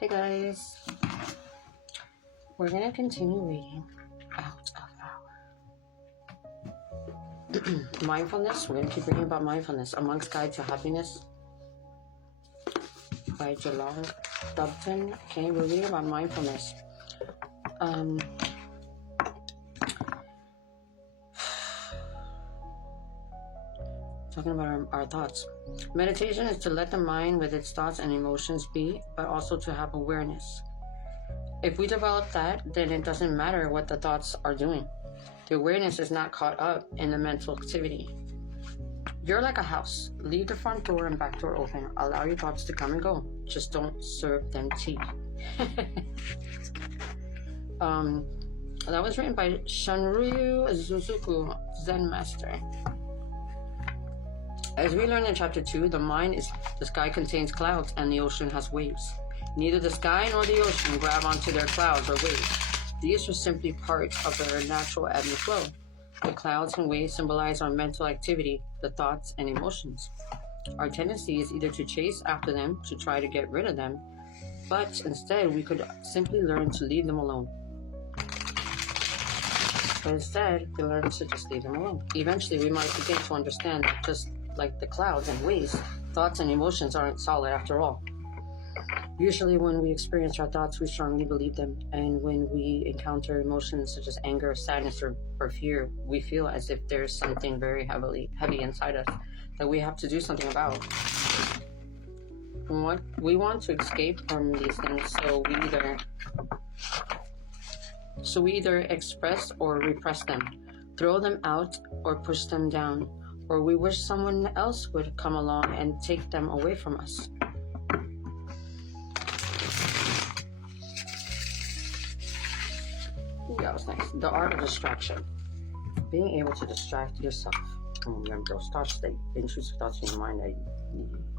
Hey guys, we're gonna continue reading out of our mindfulness. We're gonna keep reading about mindfulness, A Monk's Guide to Happiness by Jalal Dubton. Okay, we're reading about mindfulness. Talking about our thoughts. Meditation is to let the mind with its thoughts and emotions be, but also to have awareness. If we develop that, then it doesn't matter what the thoughts are doing. The awareness is not caught up in the mental activity. You're like a house. Leave the front door and back door open. Allow your thoughts to come and go. Just don't serve them tea. That was written by Shunryu Suzuki, Zen master. As we learn in chapter 2, the sky contains clouds and the ocean has waves. Neither the sky nor the ocean grab onto their clouds or waves. These are simply parts of their natural ebb and flow. The clouds and waves symbolize our mental activity, the thoughts and emotions. Our tendency is either to chase after them, to try to get rid of them, but instead we could simply learn to leave them alone. But instead, we learn to just leave them alone. Eventually, we might begin to understand that just like the clouds and waves, thoughts and emotions aren't solid after all. Usually when we experience our thoughts, we strongly believe them, and when we encounter emotions such as anger, sadness, or fear, we feel as if there's something very heavy inside us that we have to do something about. We want to escape from these things, so we either express or repress them, throw them out or push them down, or we wish someone else would come along and take them away from us. That was nice. The art of distraction. Being able to distract yourself from those thoughts, that intrusive thoughts in your mind that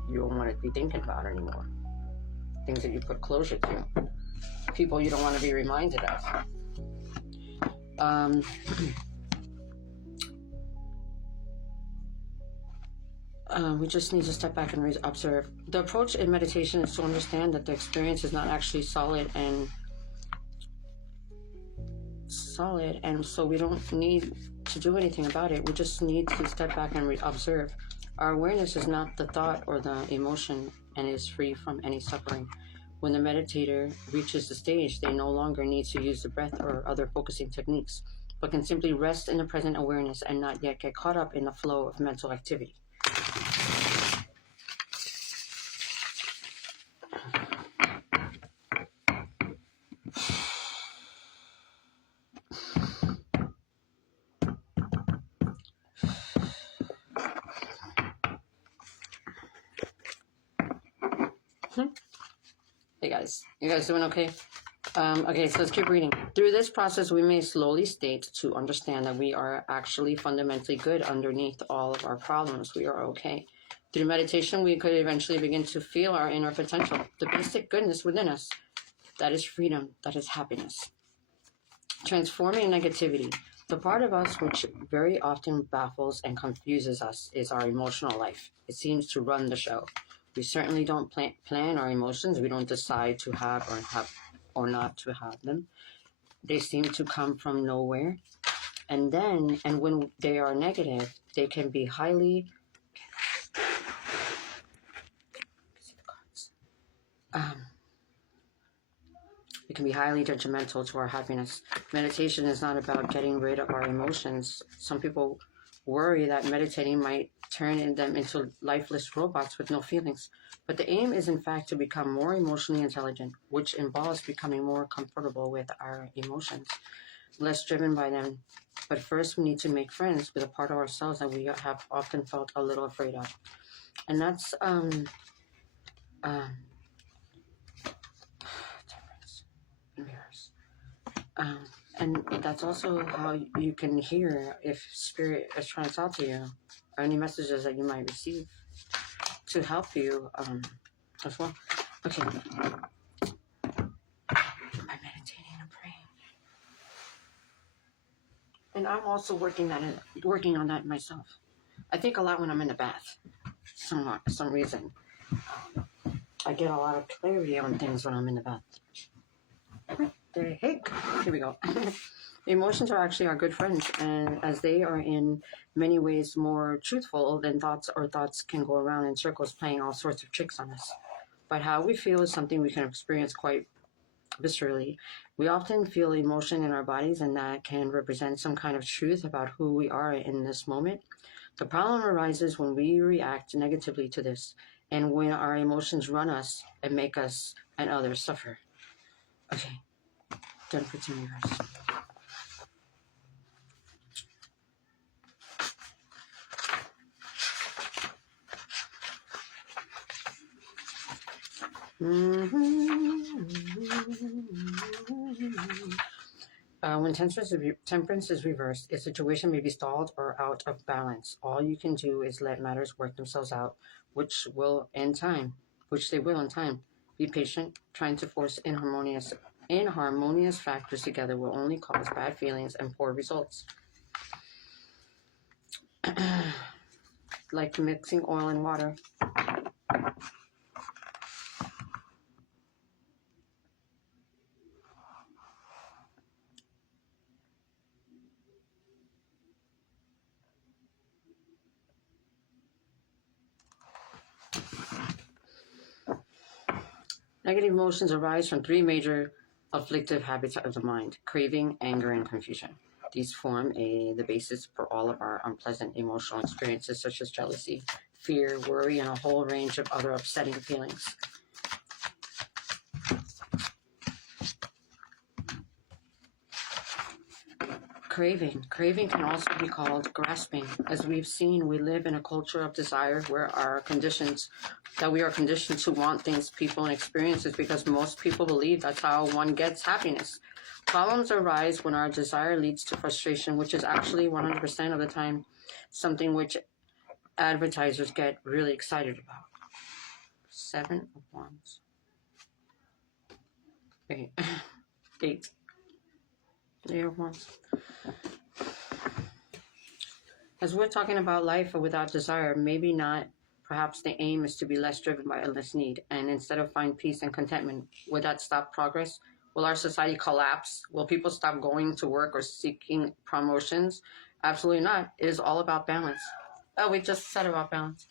you don't want to be thinking about anymore. Things that you put closure to. People you don't want to be reminded of. We just need to step back and observe. The approach in meditation is to understand that the experience is not actually solid, and so we don't need to do anything about it. We just need to step back and observe. Our awareness is not the thought or the emotion, and is free from any suffering. When the meditator reaches the stage, they no longer need to use the breath or other focusing techniques, but can simply rest in the present awareness and not yet get caught up in the flow of mental activity. Hey guys, you guys doing okay? Okay, so let's keep reading. Through this process, we may slowly state to understand that we are actually fundamentally good underneath all of our problems. We are okay. Through meditation, we could eventually begin to feel our inner potential, the basic goodness within us. That is freedom, that is happiness. Transforming negativity. The part of us which very often baffles and confuses us is our emotional life. It seems to run the show. We certainly don't plan our emotions. We don't decide to have or not to have them. They seem to come from nowhere. And when they are negative, they can be highly judgmental to our happiness. Meditation is not about getting rid of our emotions. Some people worry that meditating might turn them into lifeless robots with no feelings. But the aim is in fact to become more emotionally intelligent, which involves becoming more comfortable with our emotions, less driven by them. But first we need to make friends with a part of ourselves that we have often felt a little afraid of. And that's and that's also how you can hear if spirit is trying to talk to you, or any messages that you might receive to help you as well. Okay. By meditating and praying. And I'm also working on that myself. I think a lot when I'm in the bath. For some reason. I get a lot of clarity on things when I'm in the bath. What the heck? Here we go. Emotions are actually our good friends, and as they are in many ways more truthful than thoughts, or thoughts can go around in circles playing all sorts of tricks on us. But how we feel is something we can experience quite viscerally. We often feel emotion in our bodies, and that can represent some kind of truth about who we are in this moment. The problem arises when we react negatively to this, and when our emotions run us and make us and others suffer. Okay, done for 2 years. When temperance is reversed, a situation may be stalled or out of balance. All you can do is let matters work themselves out, which they will in time. Be patient. Trying to force inharmonious factors together will only cause bad feelings and poor results. Like mixing oil and water. Negative emotions arise from 3 major afflictive habits of the mind: craving, anger, and confusion. These form the basis for all of our unpleasant emotional experiences, such as jealousy, fear, worry, and a whole range of other upsetting feelings. Craving can also be called grasping. As we've seen, we live in a culture of desire where we are conditioned to want things, people, and experiences because most people believe that's how one gets happiness. Problems arise when our desire leads to frustration, which is actually 100% of the time something which advertisers get really excited about. 7 of Wands. Wait. 8. 8 of Wands. As we're talking about life without desire, maybe not. Perhaps the aim is to be less driven by endless need, and instead of find peace and contentment. Would that stop progress? Will our society collapse? Will people stop going to work or seeking promotions? Absolutely not. It is all about balance. Oh, we just said about balance.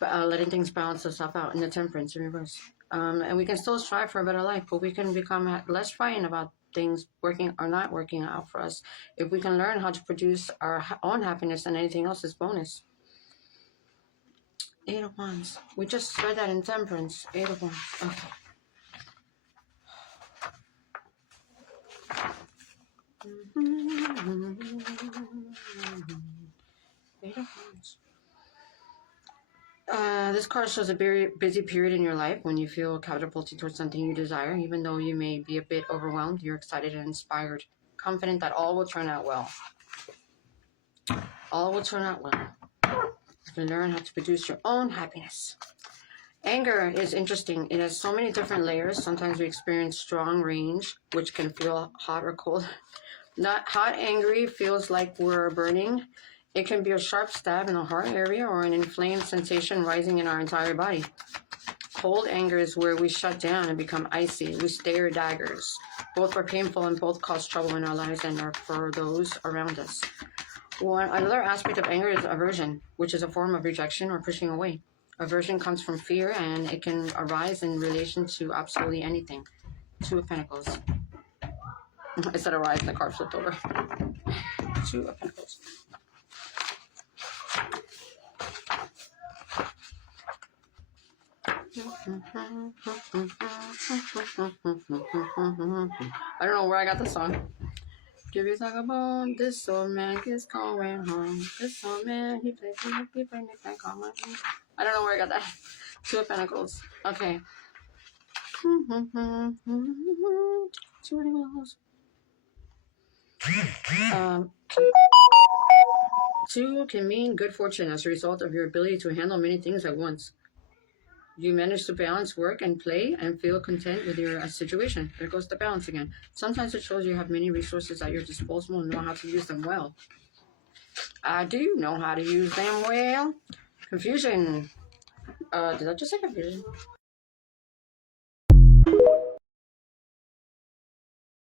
But letting things balance themselves out in the temperance in reverse. And we can still strive for a better life, but we can become less frightened about things working or not working out for us. If we can learn how to produce our own happiness, and anything else is bonus. 8 of Wands. We just read that in temperance. 8 of Wands. Okay. Eight of Wands. This card shows a very busy period in your life when you feel catapulted towards something you desire. Even though you may be a bit overwhelmed, you're excited and inspired, confident that all will turn out well. All will turn out well. You can learn how to produce your own happiness. Anger is interesting. It has so many different layers. Sometimes we experience strong range, which can feel hot or cold. Not hot, angry feels like we're burning. It can be a sharp stab in the heart area or an inflamed sensation rising in our entire body. Cold anger is where we shut down and become icy. We stare daggers. Both are painful and both cause trouble in our lives and are for those around us. Another aspect of anger is aversion, which is a form of rejection or pushing away. Aversion comes from fear, and it can arise in relation to absolutely anything. 2 of Pentacles. I said arise, the card flipped over. 2 of Pentacles. I don't know where I got the song. Give you talk about this old man is going home. This old man, he plays Nick and call my name. I don't know where I got that. 2 of Pentacles. Okay. 2 of Pentacles. 2 can mean good fortune as a result of your ability to handle many things at once. You manage to balance work and play and feel content with your situation. There goes the balance again. Sometimes it shows you have many resources at your disposal and know how to use them well. Do you know how to use them well? Confusion. Did I just say confusion?